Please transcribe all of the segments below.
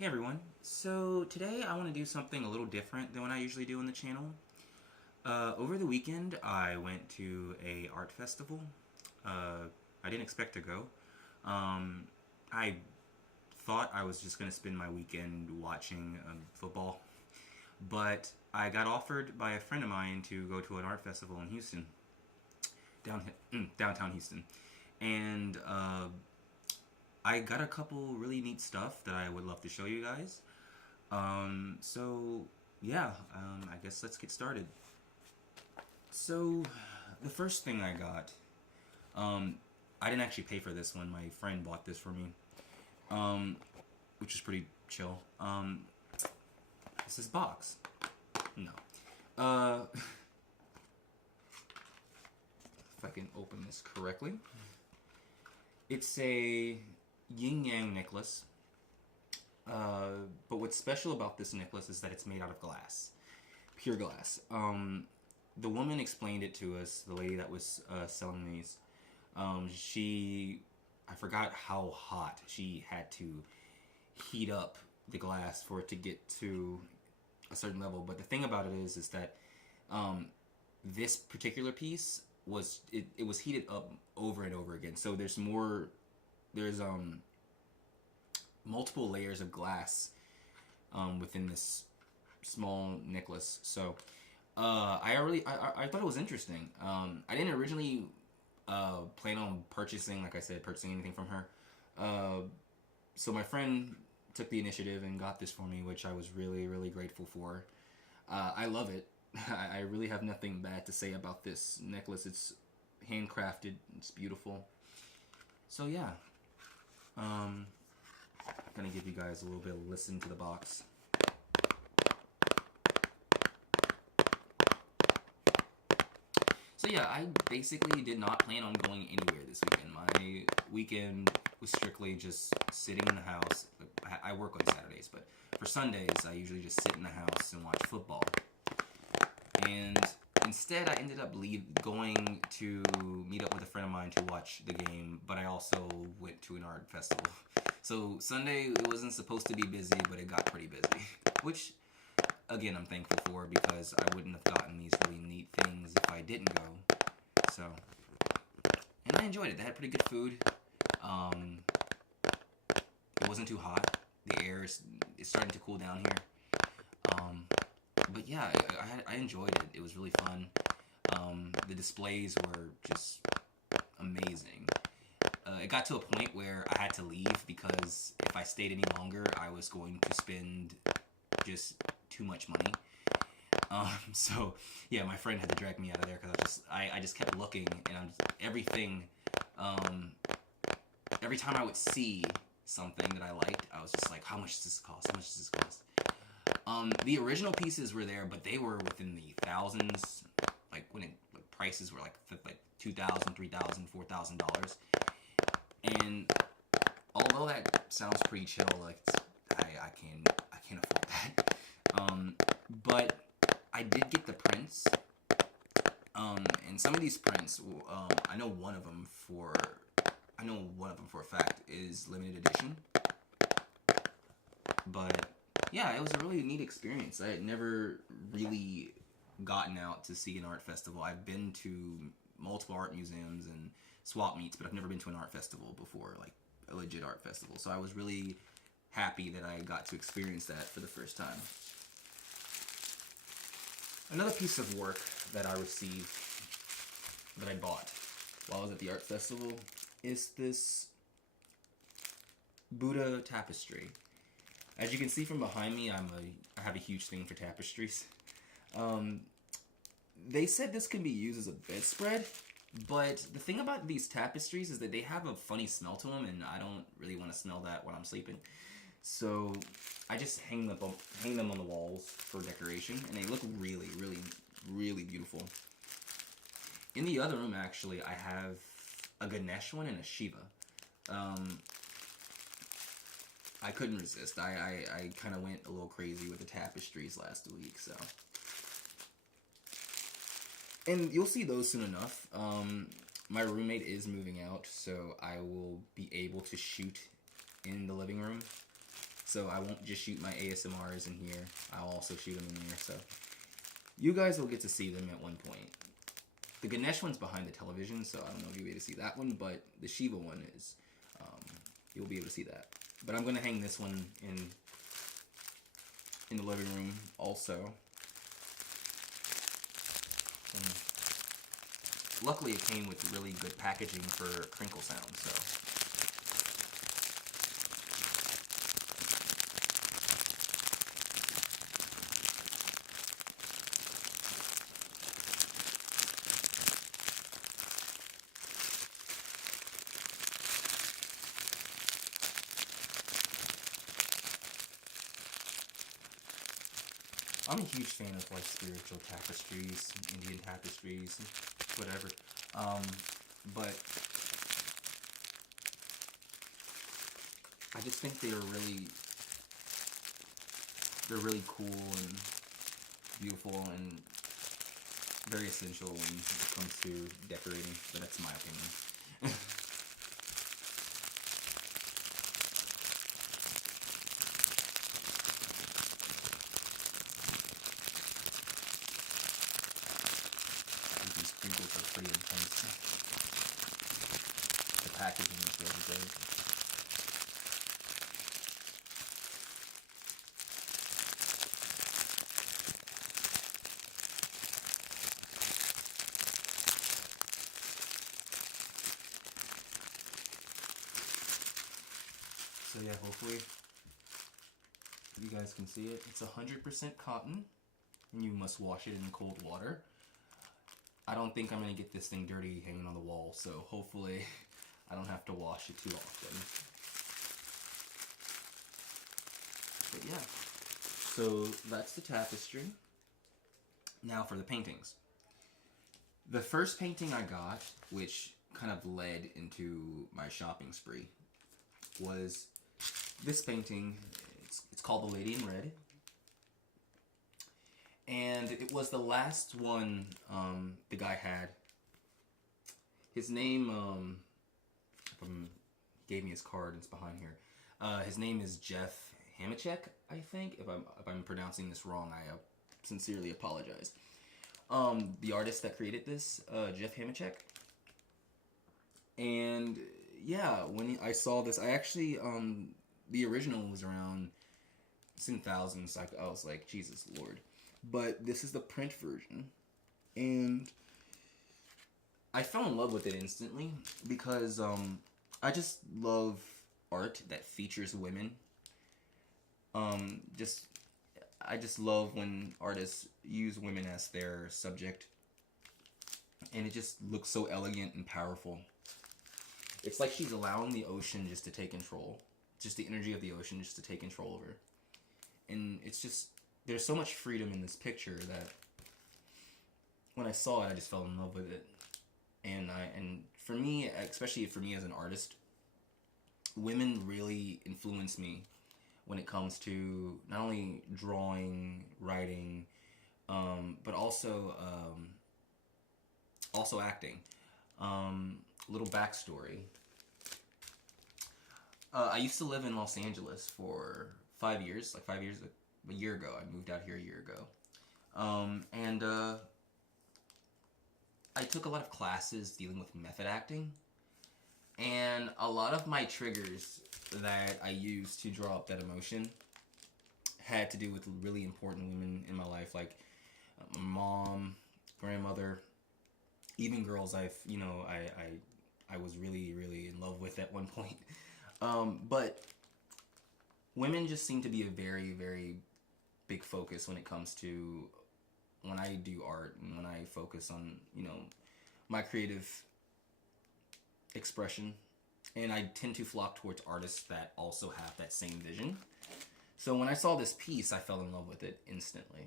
Hey everyone, so today I want to do something a little different than what I usually do on the channel. Over the weekend I went to a art festival. I didn't expect to go. Um, I thought I was just going to spend my weekend watching football, but I got offered by a friend of mine to go to an art festival in Houston, downtown Houston. And I got a couple really neat stuff that I would love to show you guys. So yeah, I guess let's get started. So the first thing I got, um, I didn't actually pay for this one. My friend bought this for me, um, which is pretty chill. This is box. No. If I can open this correctly, it's a yin yang necklace. But what's special about this necklace is that it's made out of glass, pure glass. The woman explained it to us, the lady that was selling these. I forgot how hot she had to heat up the glass for it to get to a certain level. But the thing about it is that this particular piece it was heated up over and over again. So there's multiple layers of glass within this small necklace. So I thought it was interesting. I didn't originally plan on purchasing, like I said, purchasing anything from her. So my friend took the initiative and got this for me, which I was really, really grateful for. I love it. I really have nothing bad to say about this necklace. It's handcrafted. It's beautiful. So yeah. I'm gonna give you guys a little bit of listen to the box. So yeah, I basically did not plan on going anywhere this weekend. My weekend was strictly just sitting in the house. I work on Saturdays, but for Sundays I usually just sit in the house and watch football. And instead I ended up going to meet up with a friend of mine to watch the game, but I also went to an art festival. So Sunday it wasn't supposed to be busy, but it got pretty busy, which again I'm thankful for because I wouldn't have gotten these really neat things if I didn't go. So, and I enjoyed it. They had pretty good food. It wasn't too hot. The air is starting to cool down here. But yeah, I enjoyed it. It was really fun. The displays were just amazing. It got to a point where I had to leave because if I stayed any longer, I was going to spend just too much money. So yeah, my friend had to drag me out of there because I just kept looking and everything. Every time I would see something that I liked, I was just like, how much does this cost? How much does this cost? The original pieces were there, but they were within the thousands. Like prices were like $2,000, $3,000, $4,000. And although that sounds pretty chill, like I can't afford that. But I did get the prints. And some of these prints, I know one of them for a fact is limited edition. But yeah, it was a really neat experience. I had never really gotten out to see an art festival. I've been to multiple art museums and swap meets, but I've never been to an art festival before, like a legit art festival. So I was really happy that I got to experience that for the first time. Another piece of work that I received, that I bought while I was at the art festival, is this Buddha tapestry. As you can see from behind me, I have a huge thing for tapestries. They said this can be used as a bedspread, but the thing about these tapestries is that they have a funny smell to them, and I don't really want to smell that when I'm sleeping. So I just hang them on the walls for decoration, and they look really, really, really beautiful. In the other room, actually, I have a Ganesh one and a Shiva. I couldn't resist. I kind of went a little crazy with the tapestries last week, so. And you'll see those soon enough. My roommate is moving out, so I will be able to shoot in the living room. So I won't just shoot my ASMRs in here. I'll also shoot them in there. So you guys will get to see them at one point. The Ganesh one's behind the television, so I don't know if you'll be able to see that one, but the Shiva one is. You'll be able to see that. But I'm going to hang this one in the living room also. And luckily it came with really good packaging for Crinkle sound, so. I'm a huge fan of like spiritual tapestries, Indian tapestries, whatever. But I just think they're really cool and beautiful and very essential when it comes to decorating. But that's my opinion. These crinkles are pretty intense. The packaging is really great. So yeah, hopefully you guys can see it. It's 100% cotton, and you must wash it in cold water. I don't think I'm going to get this thing dirty hanging on the wall, so hopefully I don't have to wash it too often. But yeah, so that's the tapestry. Now for the paintings. The first painting I got, which kind of led into my shopping spree, was this painting. It's called The Lady in Red. And it was the last one the guy had. His name, gave me his card, it's behind here. His name is Jeff Hamachek, I think. If I'm pronouncing this wrong, I sincerely apologize. The artist that created this, Jeff Hamachek. And yeah, when I saw this, I actually, the original was around, it's in thousands. I was like, Jesus Lord. But this is the print version. And I fell in love with it instantly because I just love art that features women. I just love when artists use women as their subject. And it just looks so elegant and powerful. It's like she's allowing the ocean just to take control. Just the energy of the ocean just to take control of her. And it's just, there's so much freedom in this picture that when I saw it, I just fell in love with it. And for me, especially for me as an artist, women really influence me when it comes to not only drawing, writing, but also acting. Little backstory. I used to live in Los Angeles for 5 years, a year ago. I moved out here a year ago. And I took a lot of classes dealing with method acting. And a lot of my triggers that I used to draw up that emotion had to do with really important women in my life, like my mom, grandmother, even girls I was really, really in love with at one point. But women just seem to be a very, very big focus when it comes to when I do art and when I focus on, my creative expression. And I tend to flock towards artists that also have that same vision. So when I saw this piece, I fell in love with it instantly.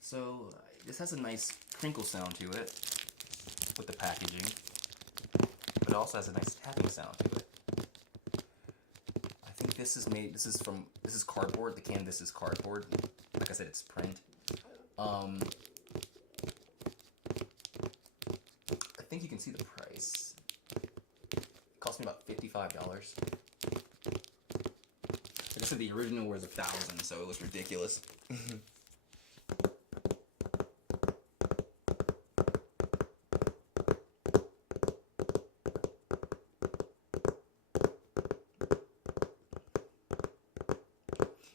So this has a nice crinkle sound to it with the packaging, but it also has a nice tapping sound to it. I think this is cardboard. The canvas is cardboard. Like I said, it's print. I think you can see the price. It cost me about $55. The original was 1,000, so it was ridiculous.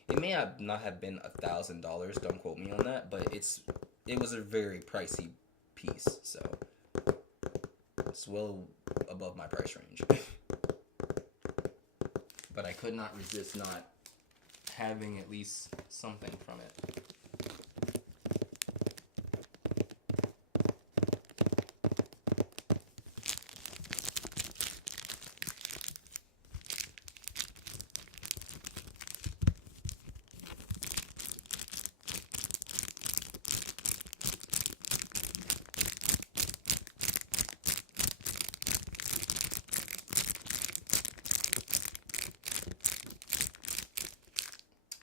It may have not have been $1,000. Don't quote me on that, but it was a very pricey piece, so it's well above my price range. But I could not resist not having at least something from it.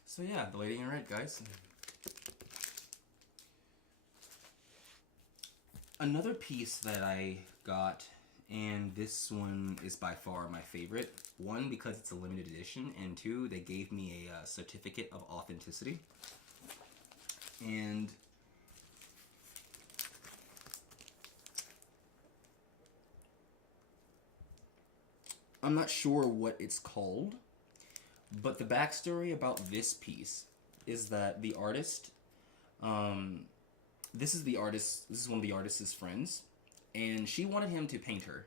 So yeah, the lady in red, guys. Another piece that I got, and this one is by far my favorite. One, because it's a limited edition, and two, they gave me a certificate of authenticity. And I'm not sure what it's called, but the backstory about this piece is that the artist, this is one of the artist's friends, and she wanted him to paint her.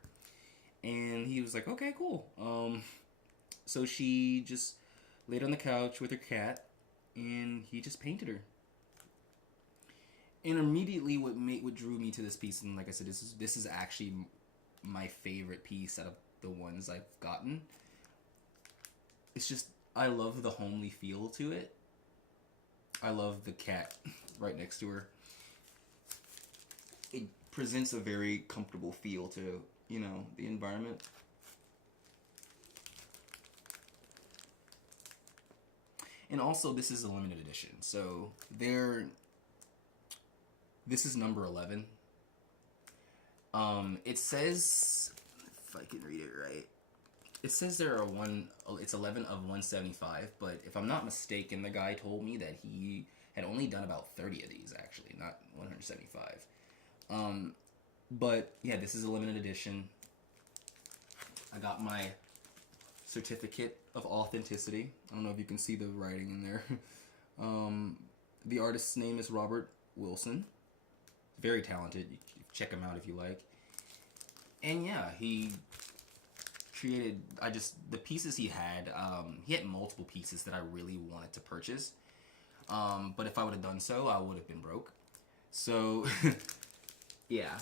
And he was like, okay, cool. So she just laid on the couch with her cat, and he just painted her. And immediately what drew me to this piece, and like I said, this is actually my favorite piece out of the ones I've gotten. It's just, I love the homely feel to it. I love the cat right next to her. It presents a very comfortable feel to, you know, the environment. And also, this is a limited edition, so this is number 11. It says, if I can read it right, it says it's 11 of 175, but if I'm not mistaken, the guy told me that he had only done about 30 of these, actually, not 175. But yeah, this is a limited edition. I got my certificate of authenticity. I don't know if you can see the writing in there. The artist's name is Robert Wilson. Very talented. You can check him out if you like. And yeah, he created, the pieces he had multiple pieces that I really wanted to purchase. But if I would have done so, I would have been broke. So, yeah.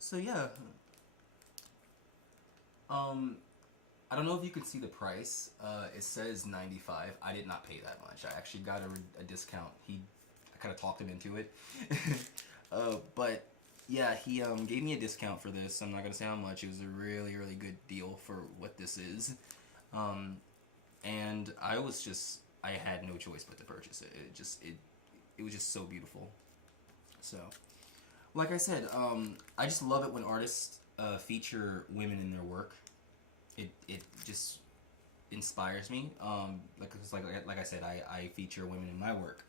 So yeah, I don't know if you could see the price. It says $95. I did not pay that much. I actually got a discount. I kind of talked him into it. But yeah, he gave me a discount for this. I'm not gonna say how much. It was a really, really good deal for what this is. And I had no choice but to purchase it. It was just so beautiful. So, like I said, I just love it when artists feature women in their work. It just inspires me. Like I said, I feature women in my work.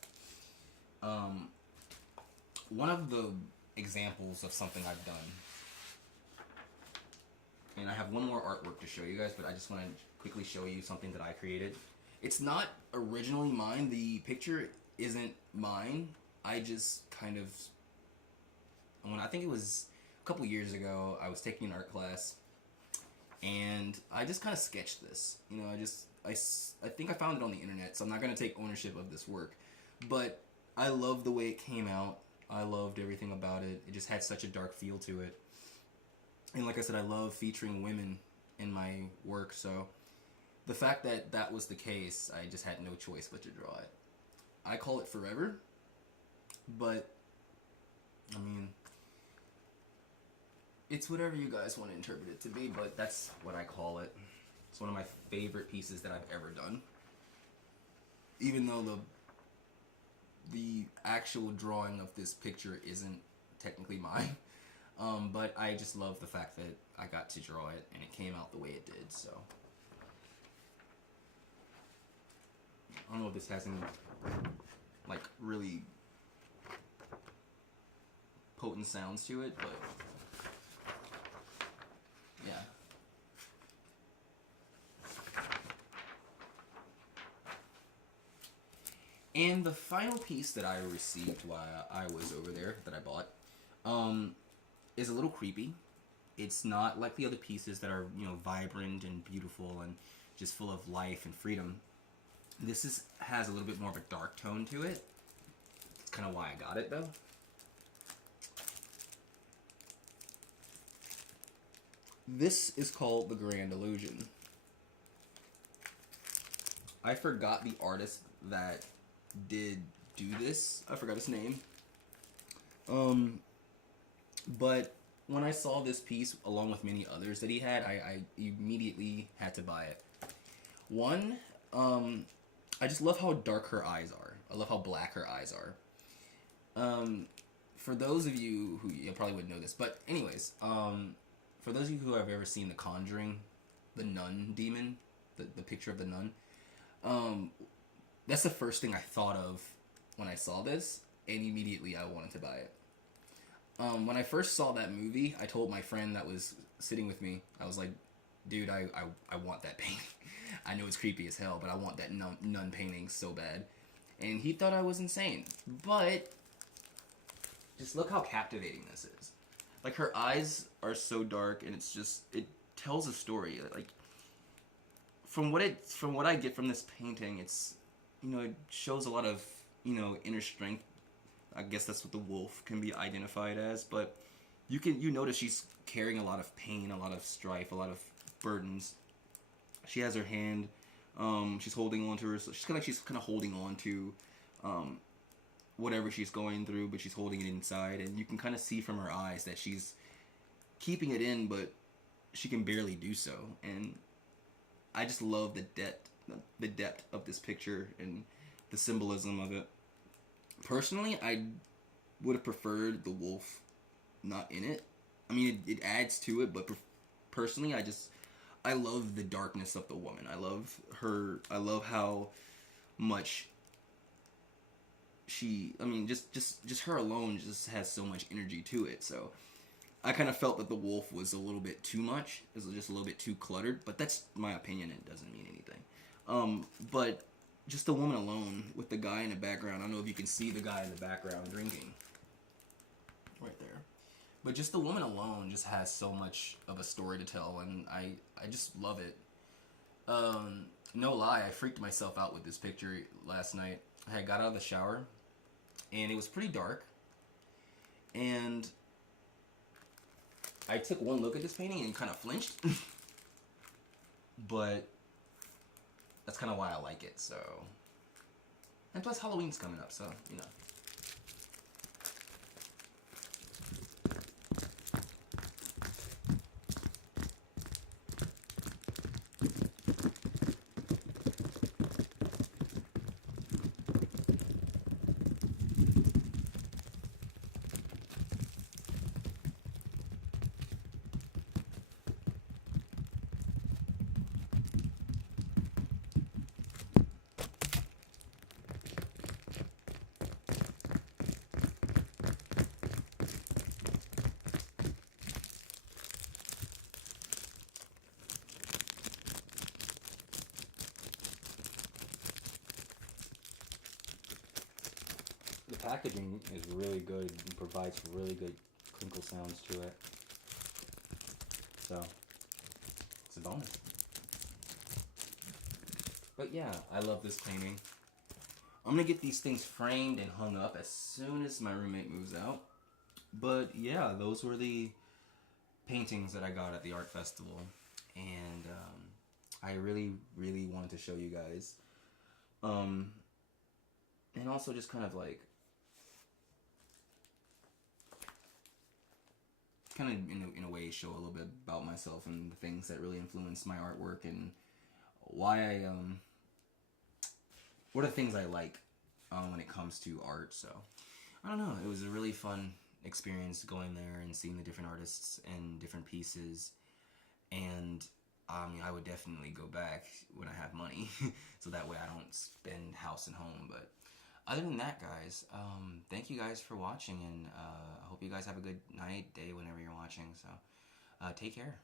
One of the examples of something I've done, and I have one more artwork to show you guys, but I just want to quickly show you something that I created. It's not originally mine. The picture isn't mine. I just kind of when I think it was a couple years ago, I was taking an art class, and I just kind of sketched this. You know, I think I found it on the internet, so I'm not gonna take ownership of this work, but I love the way it came out. I loved everything about it. It just had such a dark feel to it, and like I said, I love featuring women in my work. So the fact that that was the case, I just had no choice but to draw it. I call it Forever, but I mean, it's whatever you guys want to interpret it to be, but that's what I call it. It's one of my favorite pieces that I've ever done. Even though the actual drawing of this picture isn't technically mine, but I just love the fact that I got to draw it and it came out the way it did. So I don't know if this has any like really potent sounds to it, but yeah. And the final piece that I received while I was over there that I bought is a little creepy. It's not like the other pieces that are, you know, vibrant and beautiful and just full of life and freedom. This has a little bit more of a dark tone to it. That's kind of why I got it, though. This is called The Grand Illusion. I forgot the artist that did do this. I forgot his name. But when I saw this piece, along with many others that he had, I immediately had to buy it. One, I just love how dark her eyes are. I love how black her eyes are. For those of you who, you probably wouldn't know this, but anyways, for those of you who have ever seen The Conjuring, the nun demon, the picture of the nun, that's the first thing I thought of when I saw this, and immediately I wanted to buy it. When I first saw that movie, I told my friend that was sitting with me, I was like, dude, I want that painting. I know it's creepy as hell, but I want that nun painting so bad. And he thought I was insane. But just look how captivating this is. Like, her eyes are so dark, and it's just, it tells a story. Like, from what I get from this painting, it's, you know, it shows a lot of, you know, inner strength. I guess that's what the wolf can be identified as, but you notice she's carrying a lot of pain, a lot of strife, a lot of burdens. She has her hand, she's holding on to her, so she's kind of holding on to whatever she's going through, but she's holding it inside, and you can kind of see from her eyes that she's keeping it in, but she can barely do so. And I just love the depth of this picture and the symbolism of it. Personally, I would have preferred the wolf not in it. I mean, it adds to it, but personally, I love the darkness of the woman. I love her. I love how much just her alone just has so much energy to it. So I kind of felt that the wolf was a little bit too much. It was just a little bit too cluttered, but that's my opinion. It doesn't mean anything. But just the woman alone with the guy in the background. I don't know if you can see the guy in the background drinking. Right there. But just the woman alone just has so much of a story to tell, and I just love it. No lie, I freaked myself out with this picture last night. I had got out of the shower, and it was pretty dark, and I took one look at this painting and kind of flinched. But that's kind of why I like it, so. And plus Halloween's coming up, so, you know. The packaging is really good and provides really good crinkle sounds to it. So, it's a bonus. But yeah, I love this painting. I'm gonna get these things framed and hung up as soon as my roommate moves out. But yeah, those were the paintings that I got at the art festival. And I really, really wanted to show you guys. And also just kind of like, kind of in a way show a little bit about myself and the things that really influenced my artwork and why I what are the things I like when it comes to art. So I don't know, it was a really fun experience going there and seeing the different artists and different pieces. And I would definitely go back when I have money so that way I don't spend house and home. But other than that, guys, thank you guys for watching, and I hope you guys have a good night, day, whenever you're watching. So take care.